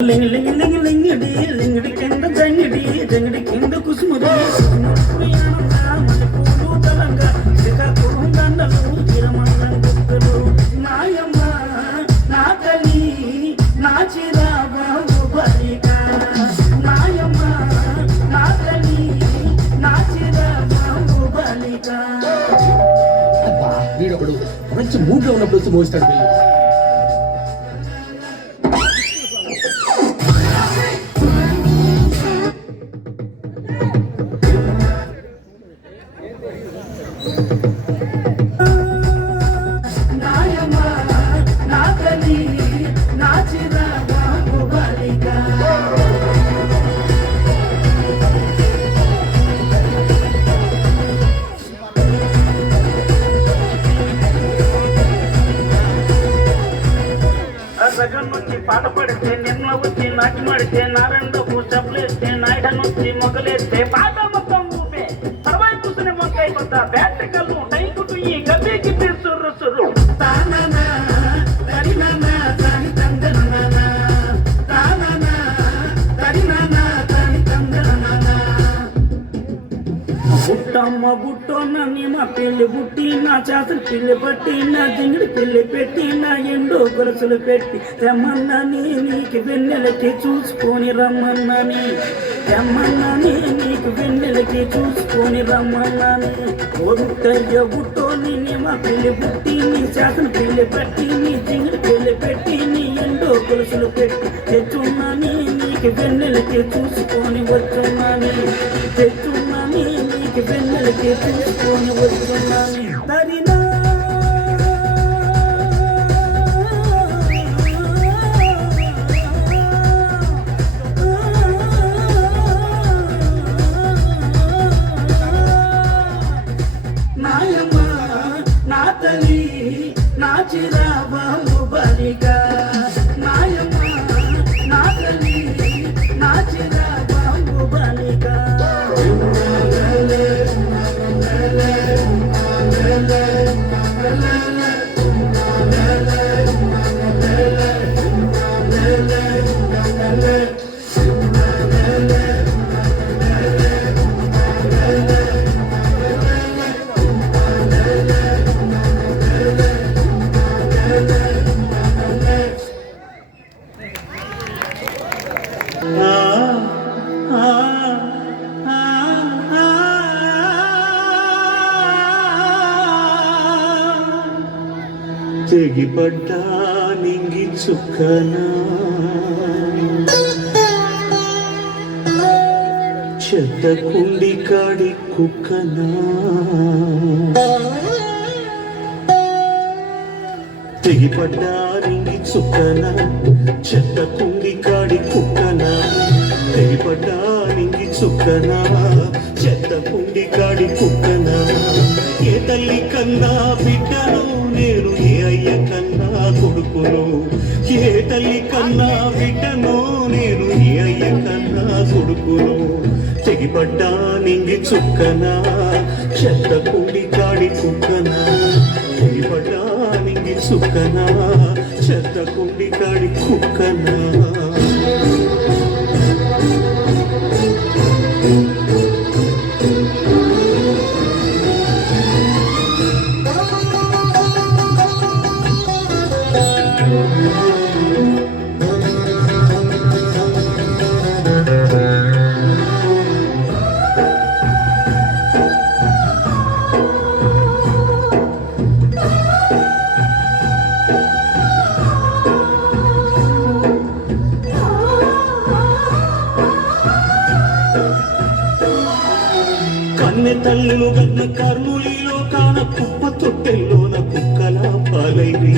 లింగిడి కింద జంగిడి కింద కుసుముది పూలు తలంగా శ్రీకాకుళం దండలు తిరమండం గుర్తులు నాయమ్మ నా తల్లి నా చిరాబాబు బలిక నాయమ్మ నా తల్లి నా చిరాబాబు బలిక. వీడొకడు మంచి మూడ్లో ఉన్నప్పుడు వచ్చి మోస్తాడు పిల్లలు. జగన్నొచ్చి పాట పడితే నిన్న వచ్చి నాటి మడితే నారాయణకు చెప్పులేస్తే నాయుడనొచ్చి మొక్కలేస్తే పాట మొత్తం ఊపే సర్వై కూర్చుని మొక్క అయిపోతా బ్యాటరీ కళ్ళు టైంకుటు ఈ గద్దెకి సుర్రు సుర్రు బుట్టమ్మ బుట్టోన్న మా పెళ్లి బుట్టి నా చేతలు పిల్లి పట్టి నా జింగిడి పిల్లి పెట్టి నా ఎండో గొలుసులు పెట్టి తెమ్మన్నని నీకు వెన్నెలకి చూసుకొని రమ్మన్నని తెమ్మన్నని నీకు వెన్నెలకి చూసుకొని రమ్మన్నని బుట్టయ్య బుట్టోని మా పెళ్లి బుట్టి నీ చేతలు పిల్లి పెట్టి నీ జింగిడి పిల్లి పెట్టి నీ ఎండో గొలుసులు పెట్టి తెచ్చున్నాని నీకు వెన్నెలకి చూసుకొని వచ్చున్నాని తెచ్చున్నాని నీకు వెన్నెలకి చూసుకొని వస్తున్నాను తరినా నాయమ్మ నా తల్లి నా చిరాబాబు బలిక నాయమ్మ నా తల్లి నా చిరాబాబు బలిక. తెగిపడ్డా నింగి చుక్కనా చెత్త కుండి కాడి కుక్కనా తెగిపడ్డా నింగి చుక్కనా చెత్త కుండి కాడి కుక్కనా తెగిపడ్డా నింగి చుక్కనా చెత్త కుండి కాడి కుక్కనా ఏ తల్లి కన్నా బిడ్డను నేను ఏ అయ్య కన్నా కొడుకును ఏ తల్లి కన్నా బిడ్డను నేను ఏ అయ్య కన్నా కొడుకును తెగిపడ్డా నింగి చుక్కనా చెత్త కుండి కాడి కుక్కనా తెగిపడ్డా నింగి చుక్కనా చెత్త కుండి కాడి కుక్కనా. కన్నె తల్లులు గన్న కర్నూలిలో కాన కుప్ప తొట్టెల్లోన కుక్కలా పాలైవి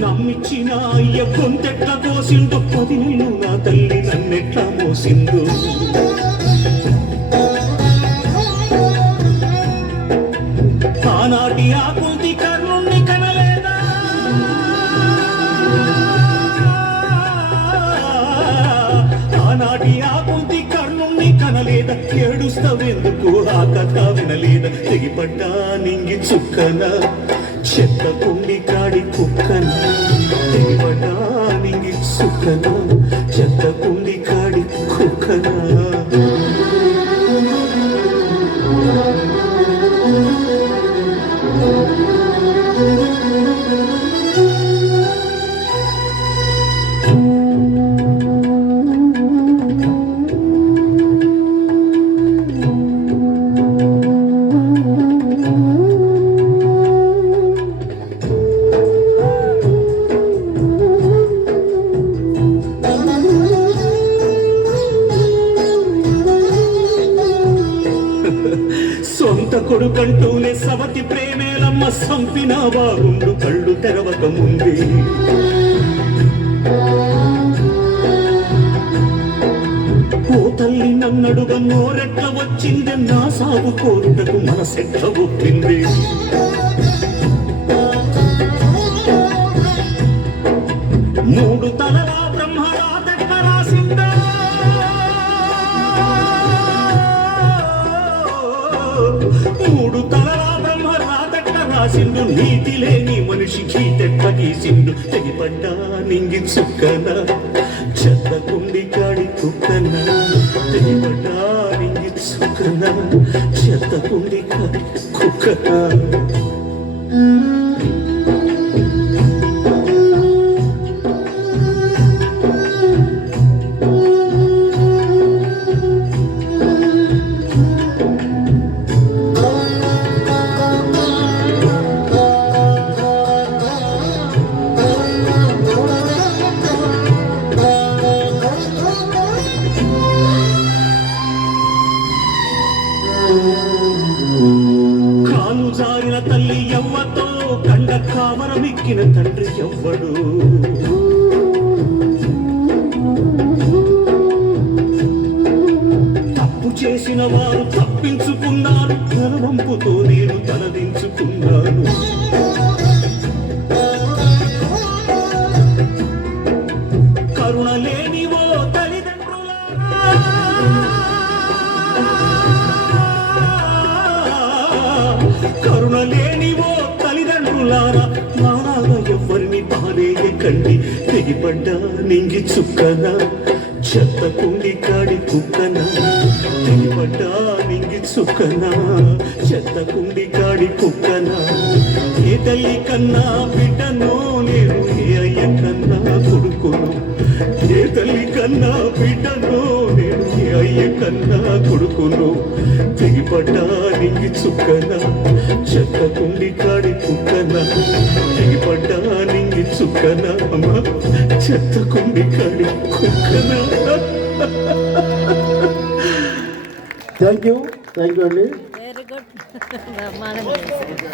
నమ్మిచ్చిన అయ్య కొంతెట్ల కోసిండు 10 నెలలు నా తల్లి నన్నెట్లా మోసిండు ఆనాటి ఆ కుంతి కర్ణుణ్ణి కనలేదా ఆనాటి ఆ కుంతి కర్ణుణ్ణి కనలేదా ఏడుస్తావెందుకు ఆ కథ వినలేదా తెగిపడ్డా నింగి చుక్కన చెత్త కుండి కాడి కాడి కుక్కన తెగిపడ్డా నింగి సుక్కన చెత్త కుండి కాడి కుక్కన సొంత కొడుకంటూనే సవతి ప్రేమేలమ్మ సంపిన బాగుండు కళ్ళు తెరవక ముందే ఓ తల్లి నన్నడుగా నోరెట్ల వచ్చింది నా సాగు కోరుటకు మనసెట్ల ఒప్పింది మూడు తలలా బ్రహ్మరాతెట్ల రాసిందా మూడు తలలా బ్రహ్మరాతెట్ల రాసిండు నీతి లేని మనిషి గీతెట్ల గీసిండు తెగిపడ్డా నింగి చుక్కన చెత్త కుండి కాడి కుక్కన తెగిపడ్డా నింగి చుక్కన చెత్త కుండి కాడి కుక్కన కాలు జారిన తల్లి ఎవ్వతో కండ కామరమిక్కిన తండ్రి ఎవ్వడు తప్పు చేసిన వారు తప్పించుకున్నారు ధనవంపుతో నేను తలదించుకున్నాను కరుణ లేని ఓ కరుణ లేనివో తల్లిదండ్రులారా నాలాగా ఎవ్వరిని పారేయకండి తెగిపడ్డా నింగి చుక్కన చెత్త కుండి కాడి కుక్కన తెగిపడ్డా నింగి చుక్కన చెత్త కుండి కాడి కుక్కన ఏ తల్లి కన్నా బిడ్డను నేను ఏ అయ్య కన్నా కొడుకును ఏ తల్లి కన్నా బిడ్డను నేను ఏ అయ్య కన్నా కొడుకును తెగిపడ్డా నింగి చుక్కన చెత్త కుండి కాడి కుక్కన తెగిపడ్డా నింగి చుక్కన అమ్మ చెత్త కుండి కాడి కుక్కన థ్యాంక్ యూ అండి. వెరీ గుడ్ బ్రహ్మాండంగా చేశారు.